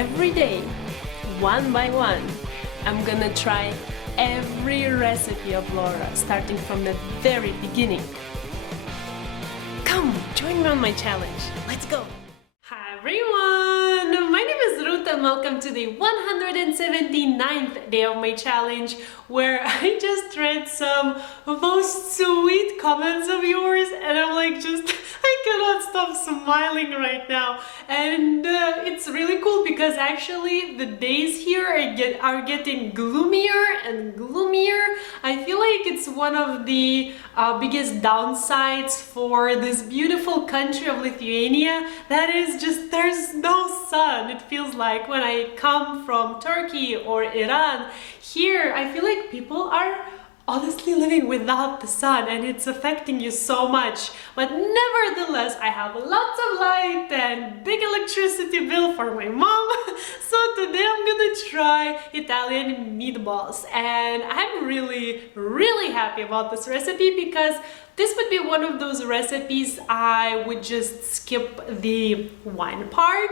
every day, one by one, I'm gonna try every recipe of Laura, starting from the very beginning. Come, join me on my challenge. Let's go! Hi everyone! My name is Ruta and welcome to the 179th day of my challenge, where I just read some most sweet comments of yours and I'm like I cannot stop smiling right now. And it's really cool because actually the days here are getting gloomier and gloomier. I feel like it's one of the biggest downsides for this beautiful country of Lithuania. That is just, there's no sun. It feels like when I come from Turkey or Iran, here I feel like people are honestly living without the sun and it's affecting you so much. But nevertheless, I have lots of light and big electricity bill for my mom. So today I'm gonna try Italian meatballs and I'm really happy about this recipe because this would be one of those recipes I would just skip the wine part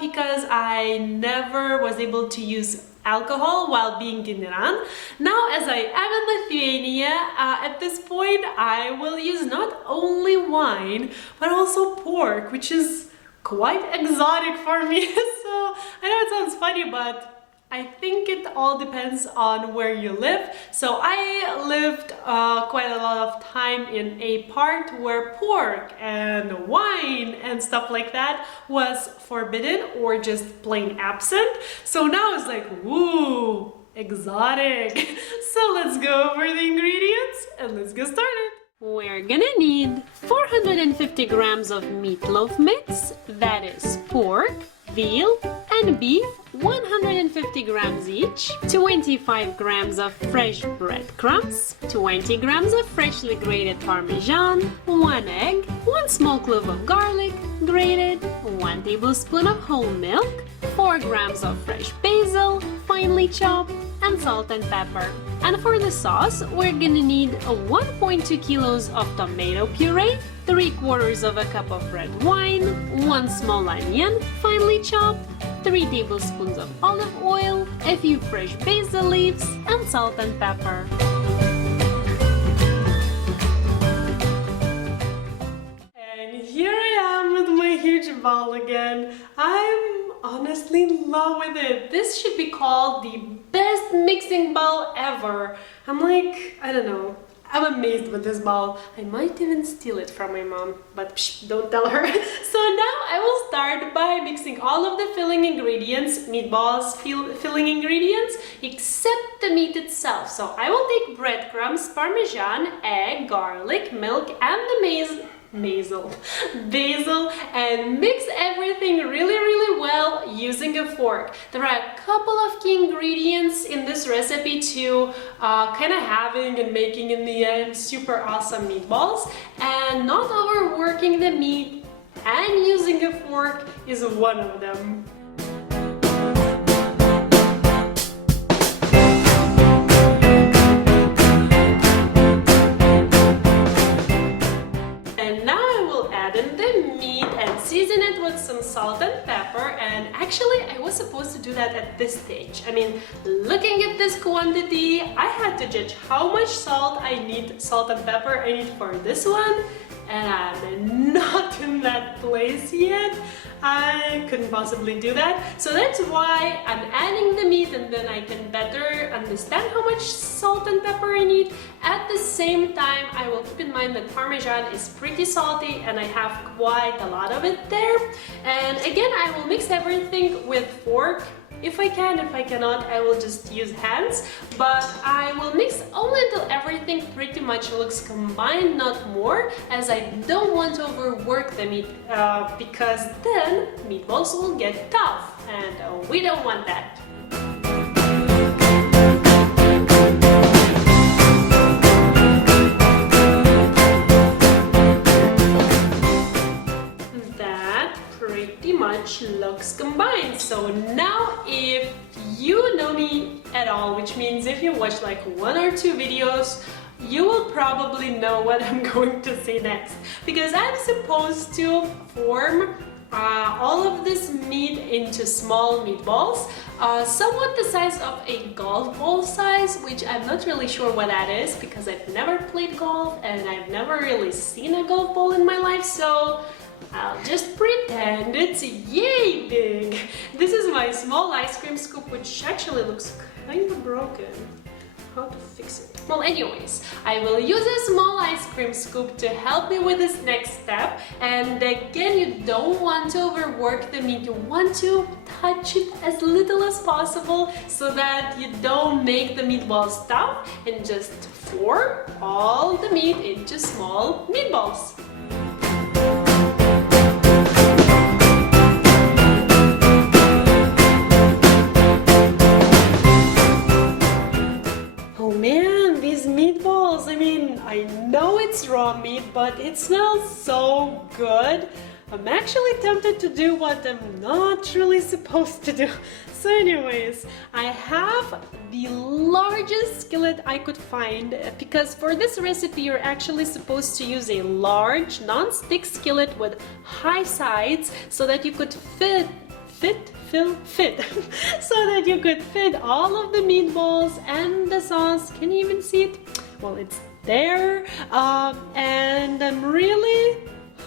because I never was able to use alcohol while being in Iran. Now, as I am in Lithuania, at this point I will use not only wine but also pork, which is quite exotic for me. So I know it sounds funny, but I think it all depends on where you live. So I lived quite a lot of time in a part where pork and wine and stuff like that was forbidden or just plain absent. So now it's like, woo, exotic. So let's go over the ingredients and let's get started. We're gonna need 450 grams of meatloaf mix, that is pork, veal and beef, 150 grams each, 25 grams of fresh breadcrumbs, 20 grams of freshly grated Parmesan, 1 egg, 1 small clove of garlic, grated, 1 tablespoon of whole milk, 4 grams of fresh basil, finely chopped, and salt and pepper. And for the sauce, we're gonna need 1.2 kilos of tomato puree, 3/4 of a cup of red wine, 1 small onion, finely chopped, 3 tablespoons of olive oil, a few fresh basil leaves, and salt and pepper. And here I am with my huge bowl again. I'm honestly in love with it. This should be called the best mixing bowl ever. I'm like, I don't know. I'm amazed with this bowl. I might even steal it from my mom, but psh, don't tell her. So now I will start by mixing all of the filling ingredients, meatballs filling ingredients, except the meat itself. So I will take breadcrumbs, Parmesan, egg, garlic, milk, and the basil, and mix everything really well using a fork. There are a couple of key ingredients in this recipe to kind of having and making in the end super awesome meatballs, and not overworking the meat and using a fork is one of them. Season it with some salt and pepper, and actually I was supposed to do that at this stage. I mean, looking at this quantity, I had to judge how much salt and pepper I need for this one, and I'm not in that place yet. I couldn't possibly do that. So that's why I'm adding the meat, and then I can better understand how much salt and pepper I need. At the same time, I will keep in mind that Parmesan is pretty salty and I have quite a lot of it there. And again, I will mix everything with fork if I can. If I cannot, I will just use hands. But I will mix only until everything pretty much looks combined, not more, as I don't want to overwork the meat because then meatballs will get tough and we don't want that. Looks combined. So now if you know me at all, which means if you watch like 1 or 2 videos, you will probably know what I'm going to say next, because I'm supposed to form all of this meat into small meatballs, somewhat the size of a golf ball size, which I'm not really sure what that is because I've never played golf and I've never really seen a golf ball in my life, so I'll just pretend it's yay big. This is my small ice cream scoop, which actually looks kind of broken. How to fix it? Well, anyways, I will use a small ice cream scoop to help me with this next step. And again, you don't want to overwork the meat. You want to touch it as little as possible so that you don't make the meatballs tough, and just form all the meat into small meatballs. I know it's raw meat, but it smells so good. I'm actually tempted to do what I'm not really supposed to do. So anyways, I have the largest skillet I could find because for this recipe you're actually supposed to use a large non-stick skillet with high sides so that you could fit so that you could fit all of the meatballs and the sauce. Can you even see it? Well, it's there, and I'm really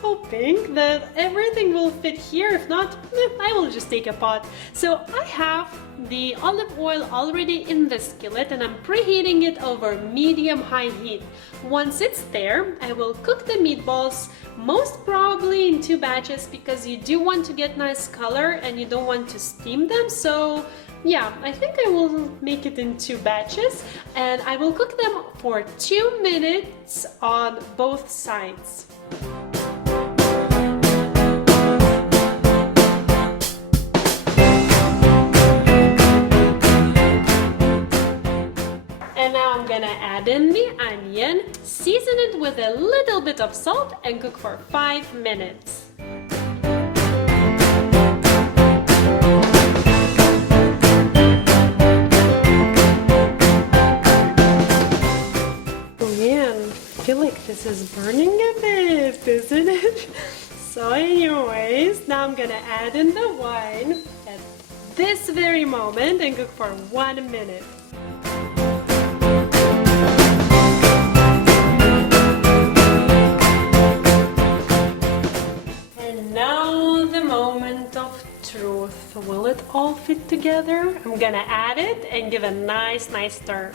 hoping that everything will fit here. If not, I will just take a pot. So I have the olive oil already in the skillet and I'm preheating it over medium-high heat. Once it's there, I will cook the meatballs, most probably in 2 batches because you do want to get nice color and you don't want to steam them. So yeah, I think I will make it in 2 batches and I will cook them for 2 minutes on both sides. And now I'm gonna add in the onion, season it with a little bit of salt and cook for 5 minutes. I feel like this is burning a bit, isn't it? So anyways, now I'm gonna add in the wine at this very moment and cook for 1 minute. And now the moment of truth. Will it all fit together? I'm gonna add it and give a nice stir.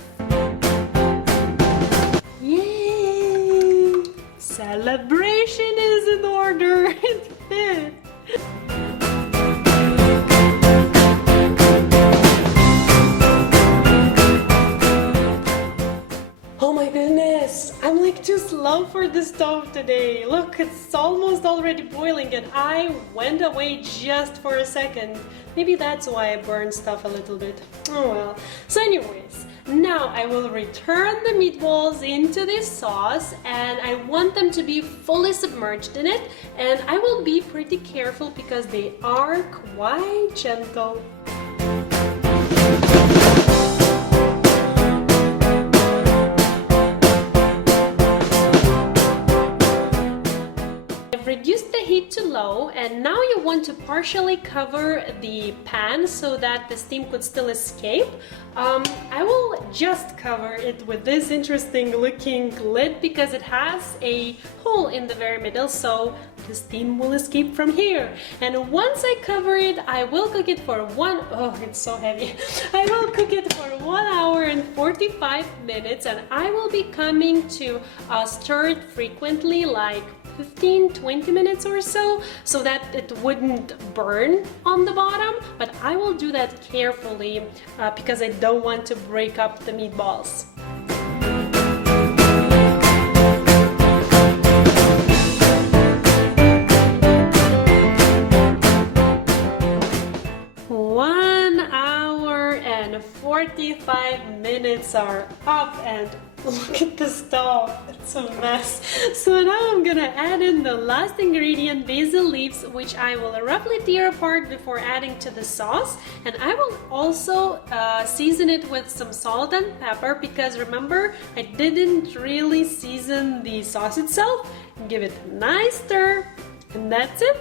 Yay! Celebration is in order! It fit! Oh my goodness! I'm like too slow for the stove today. Look, it's almost already boiling and I went away just for a second. Maybe that's why I burned stuff a little bit. Oh well. So anyways, now I will return the meatballs into this sauce and I want them to be fully submerged in it, and I will be pretty careful because they are quite gentle. Reduce the heat to low, and now you want to partially cover the pan so that the steam could still escape. I will just cover it with this interesting looking lid because it has a hole in the very middle, so the steam will escape from here. And once I cover it, I will cook it for it's so heavy. I will cook it for 1 hour and 45 minutes, and I will be coming to stir it frequently, like 15-20 minutes or so that it wouldn't burn on the bottom, but I will do that carefully because I don't want to break up the meatballs. And 45 minutes are up, and look at the stove, it's a mess. So now I'm gonna add in the last ingredient, basil leaves, which I will roughly tear apart before adding to the sauce. And I will also season it with some salt and pepper because remember, I didn't really season the sauce itself. Give it a nice stir, and that's it.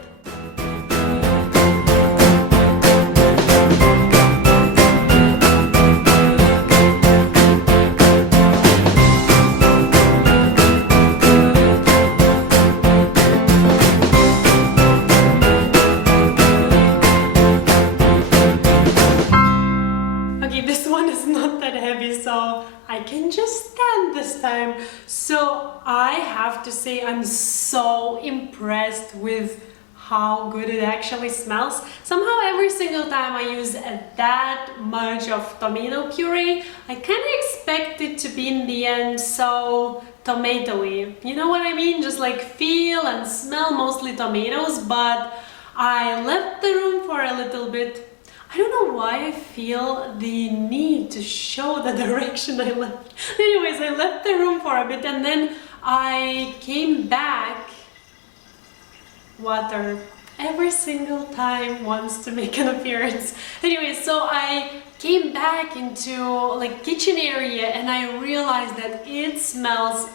have to say I'm so impressed with how good it actually smells. Somehow every single time I use that much of tomato puree, I kind of expect it to be in the end so tomatoey. You know what I mean? Just like feel and smell mostly tomatoes, but I left the room for a little bit. I don't know why I feel the need to show the direction I left. Anyways, I left the room for a bit and then I came back. Water every single time wants to make an appearance. Anyway, so I came back into like kitchen area and I realized that it smells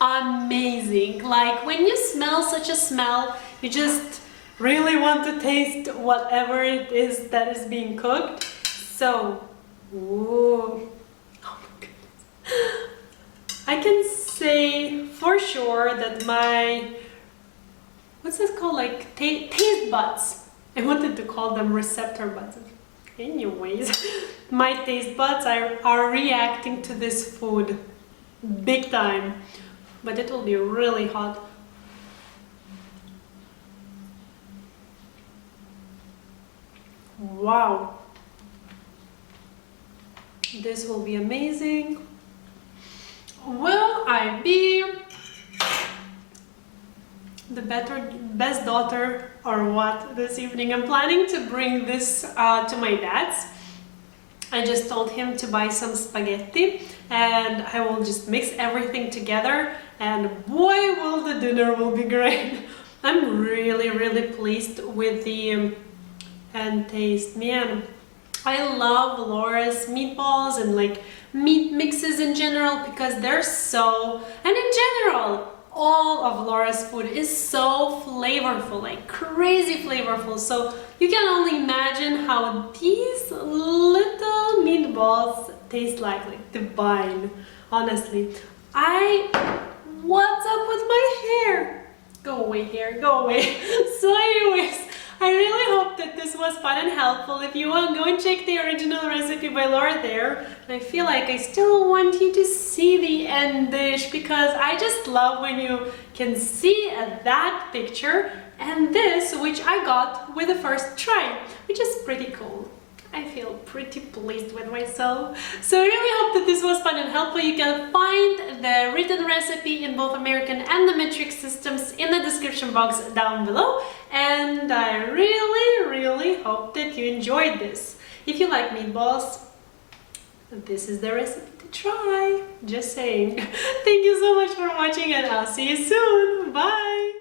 amazing. Like when you smell such a smell, you just really want to taste whatever it is that is being cooked. So, ooh, oh my goodness. I can say for sure that my what's this called, like taste buds, I wanted to call them receptor buds. Anyways, my taste buds are reacting to this food big time, but it will be really hot. Wow, this will be amazing. Will I be the best daughter or what this evening? I'm planning to bring this to my dad's. I just told him to buy some spaghetti and I will just mix everything together and boy will the dinner will be great. I'm really pleased with the and taste. Man, I love Laura's meatballs and like meat mixes in general because they're so, and in general all of Laura's food is so flavorful, like crazy flavorful. So you can only imagine how these little meatballs taste like divine, honestly. What's up with my hair? Go away, hair, go away. So anyways, I really hope that this was fun and helpful. If you want, go and check the original recipe by Laura there. And I feel like I still want you to see the end dish because I just love when you can see that picture and this, which I got with the first try, which is pretty cool. I feel pretty pleased with myself. So I really hope that this was fun and helpful. You can find the written recipe in both American and the metric systems in the description box down below. And I really hope that you enjoyed this. If you like meatballs, this is the recipe to try. Just saying. Thank you so much for watching and I'll see you soon. Bye!